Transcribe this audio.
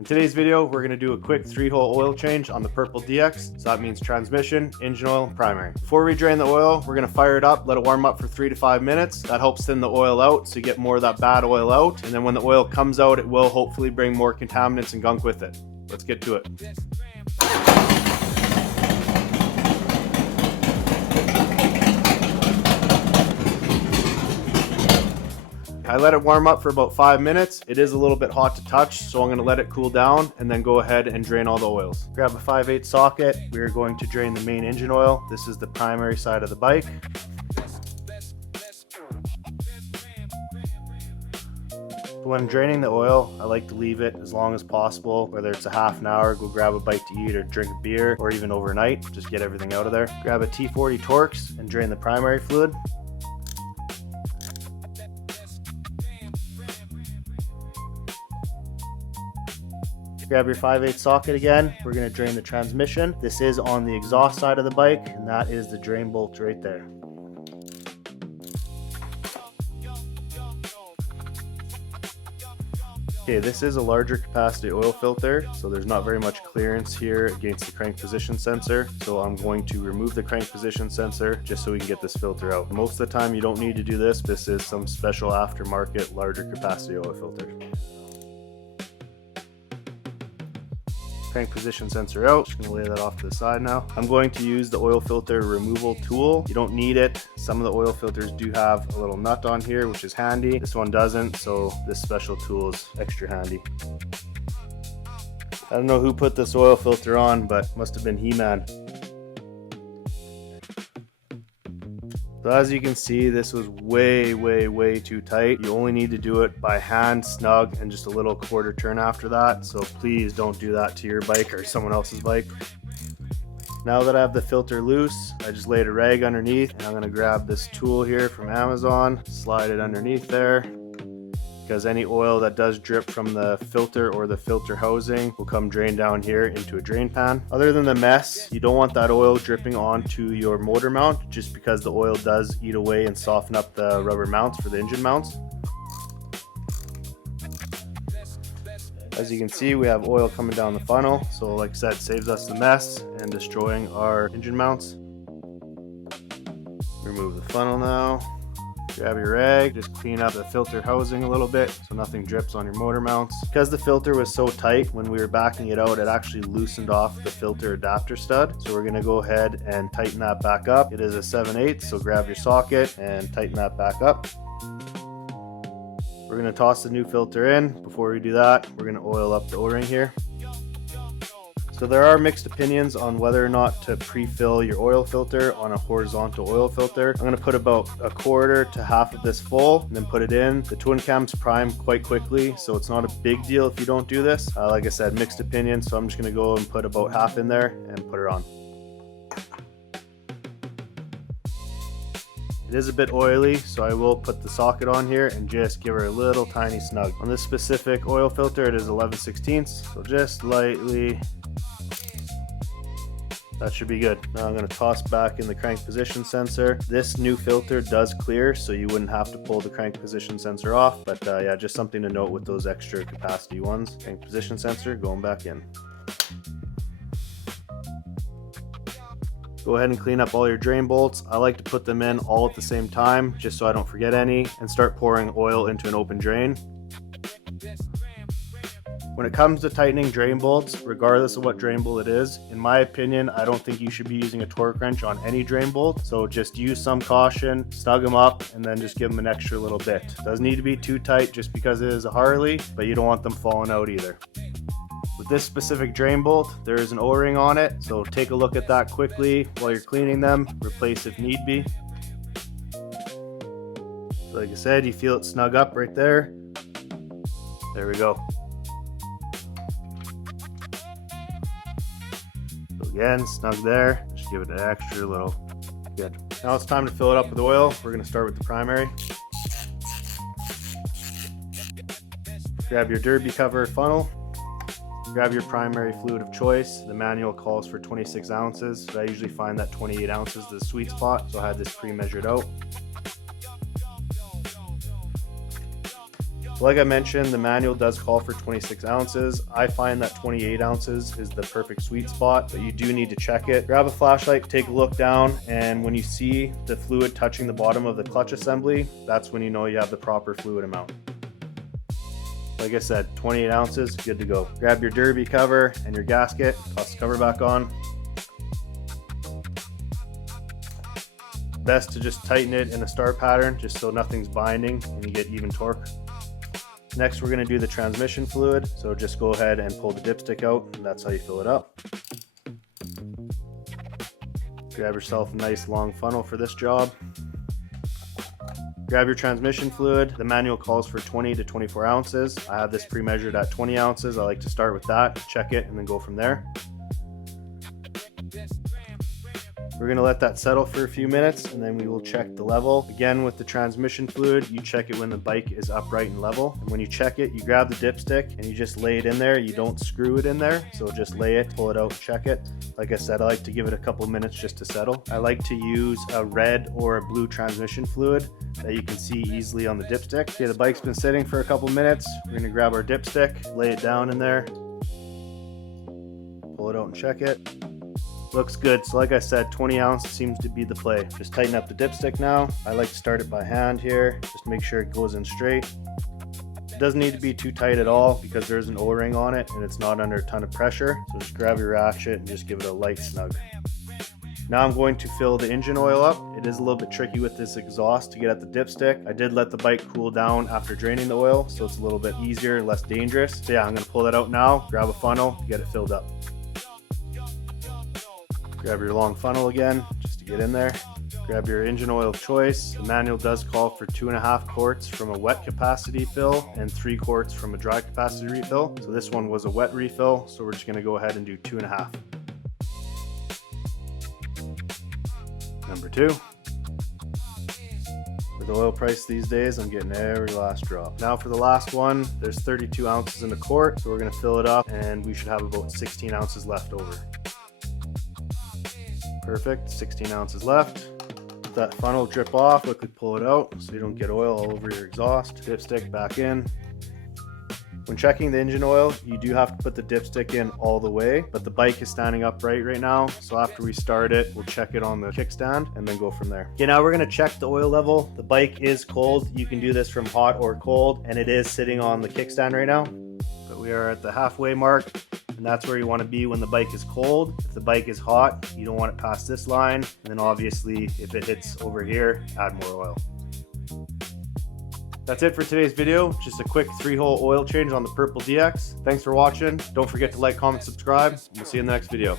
In today's video, we're going to do a quick 3-hole oil change on the Purple DX. So that means transmission, engine oil, and primary. Before we drain the oil, we're going to fire it up, let it warm up for 3 to 5 minutes. That helps thin the oil out so you get more of that bad oil out. And then when the oil comes out, it will hopefully bring more contaminants and gunk with it. Let's get to it. I let it warm up for about 5 minutes. It is a little bit hot to touch, so I'm going to let it cool down and then go ahead and drain all the oils. Grab a 5/8 socket. We are going to drain the main engine oil. This is the primary side of the bike. When draining the oil, I like to leave it as long as possible, whether it's a half an hour, go grab a bite to eat or drink a beer, or even overnight, just get everything out of there. Grab a T40 Torx and drain the primary fluid. Grab your 5/8 socket again. We're going to drain the transmission. This is on the exhaust side of the bike, and that is the drain bolt right there. Okay, this is a larger capacity oil filter, so there's not very much clearance here against the crank position sensor. So I'm going to remove the crank position sensor just so we can get this filter out. Most of the time you don't need to do this. This is some special aftermarket larger capacity oil filter. Crank position sensor out. Just gonna lay that off to the side now. I'm going to use the oil filter removal tool. You don't need it. Some of the oil filters do have a little nut on here, which is handy. This one doesn't, so this special tool is extra handy. I don't know who put this oil filter on, but must have been He-Man. So as you can see, this was way too tight. You only need to do it by hand, snug, and just a little quarter turn after that. So please don't do that to your bike or someone else's bike. Now that I have the filter loose, I just laid a rag underneath, and I'm gonna grab this tool here from Amazon, slide it underneath there, because any oil that does drip from the filter or the filter housing will come drain down here into a drain pan. Other than the mess, you don't want that oil dripping onto your motor mount, just because the oil does eat away and soften up the rubber mounts for the engine mounts. As you can see, we have oil coming down the funnel, so like I said, saves us the mess and destroying our engine mounts. Remove the funnel now. Grab your rag, just clean up the filter housing a little bit so nothing drips on your motor mounts. Because the filter was so tight, when we were backing it out, it actually loosened off the filter adapter stud. So we're going to go ahead and tighten that back up. It is a 7/8, so grab your socket and tighten that back up. We're going to toss the new filter in. Before we do that, we're going to oil up the O-ring here. So there are mixed opinions on whether or not to pre-fill your oil filter on a horizontal oil filter. I'm going to put about a quarter to half of this full and then put it in. The twin cams prime quite quickly, so it's not a big deal if you don't do this. Like I said, mixed opinions, so I'm just going to go and put about half in there and put her on. It is a bit oily, so I will put the socket on here and just give her a little tiny snug. On this specific oil filter, it is 11/16, so just lightly. That should be good. Now I'm going to toss back in the crank position sensor. This new filter does clear, so you wouldn't have to pull the crank position sensor off. But yeah, just something to note with those extra capacity ones. Crank position sensor going back in. Go ahead and clean up all your drain bolts. I like to put them in all at the same time, just so I don't forget any, and start pouring oil into an open drain. When it comes to tightening drain bolts, regardless of what drain bolt it is, in my opinion, I don't think you should be using a torque wrench on any drain bolt. So just use some caution, snug them up, and then just give them an extra little bit. Doesn't need to be too tight just because it is a Harley, but you don't want them falling out either. With this specific drain bolt, there is an O-ring on it, so take a look at that quickly while you're cleaning them, replace if need be. So like I said, you feel it snug up right there. There we go. Again, snug there, just give it an extra little. Good. Now it's time to fill it up with oil. We're going to start with the primary. Grab your derby cover funnel. Grab your primary fluid of choice. The manual calls for 26 ounces, but I usually find that 28 ounces is the sweet spot, so I had this pre-measured out. Like I mentioned, the manual does call for 26 ounces. I find that 28 ounces is the perfect sweet spot, but you do need to check it. Grab a flashlight, take a look down, and when you see the fluid touching the bottom of the clutch assembly, that's when you know you have the proper fluid amount. Like I said, 28 ounces, good to go. Grab your derby cover and your gasket, toss the cover back on. Best to just tighten it in a star pattern just so nothing's binding and you get even torque. Next, we're going to do the transmission fluid, so just go ahead and pull the dipstick out, and that's how you fill it up. Grab yourself a nice long funnel for this job. Grab your transmission fluid. The manual calls for 20 to 24 ounces. I have this pre-measured at 20 ounces. I like to start with that, check it, and then go from there. We're going to let that settle for a few minutes, and then we will check the level. Again, with the transmission fluid, you check it when the bike is upright and level. And when you check it, you grab the dipstick and you just lay it in there. You don't screw it in there, so just lay it, pull it out, check it. Like I said, I like to give it a couple minutes just to settle. I like to use a red or a blue transmission fluid that you can see easily on the dipstick. Okay, the bike's been sitting for a couple minutes. We're going to grab our dipstick, lay it down in there, pull it out and check it. Looks good. So like I said, 20 ounce seems to be the play. Just tighten up the dipstick now. I like to start it by hand here. Just make sure it goes in straight. It doesn't need to be too tight at all because there's an O-ring on it and it's not under a ton of pressure. So just grab your ratchet and just give it a light snug. Now I'm going to fill the engine oil up. It is a little bit tricky with this exhaust to get at the dipstick. I did let the bike cool down after draining the oil, so it's a little bit easier and less dangerous. So yeah, I'm going to pull that out now, grab a funnel, get it filled up. Grab your long funnel again, just to get in there. Grab your engine oil of choice. The manual does call for 2.5 quarts from a wet capacity fill and 3 quarts from a dry capacity refill. So this one was a wet refill, so we're just gonna go ahead and do 2.5. Number 2. With the oil price these days, I'm getting every last drop. Now for the last one, there's 32 ounces in the quart, so we're gonna fill it up and we should have about 16 ounces left over. Perfect, 16 ounces left. Let that funnel drip off, quickly pull it out so you don't get oil all over your exhaust. Dipstick back in. When checking the engine oil, you do have to put the dipstick in all the way, but the bike is standing upright right now, so after we start it, we'll check it on the kickstand and then go from there. Okay, now we're gonna check the oil level. The bike is cold. You can do this from hot or cold, and it is sitting on the kickstand right now. But we are at the halfway mark. And that's where you want to be when the bike is cold. If the bike is hot, you don't want it past this line. And then obviously, if it hits over here, add more oil. That's it for today's video. Just a quick 3-hole oil change on the Purple DX. Thanks for watching. Don't forget to like, comment, subscribe. We'll see you in the next video.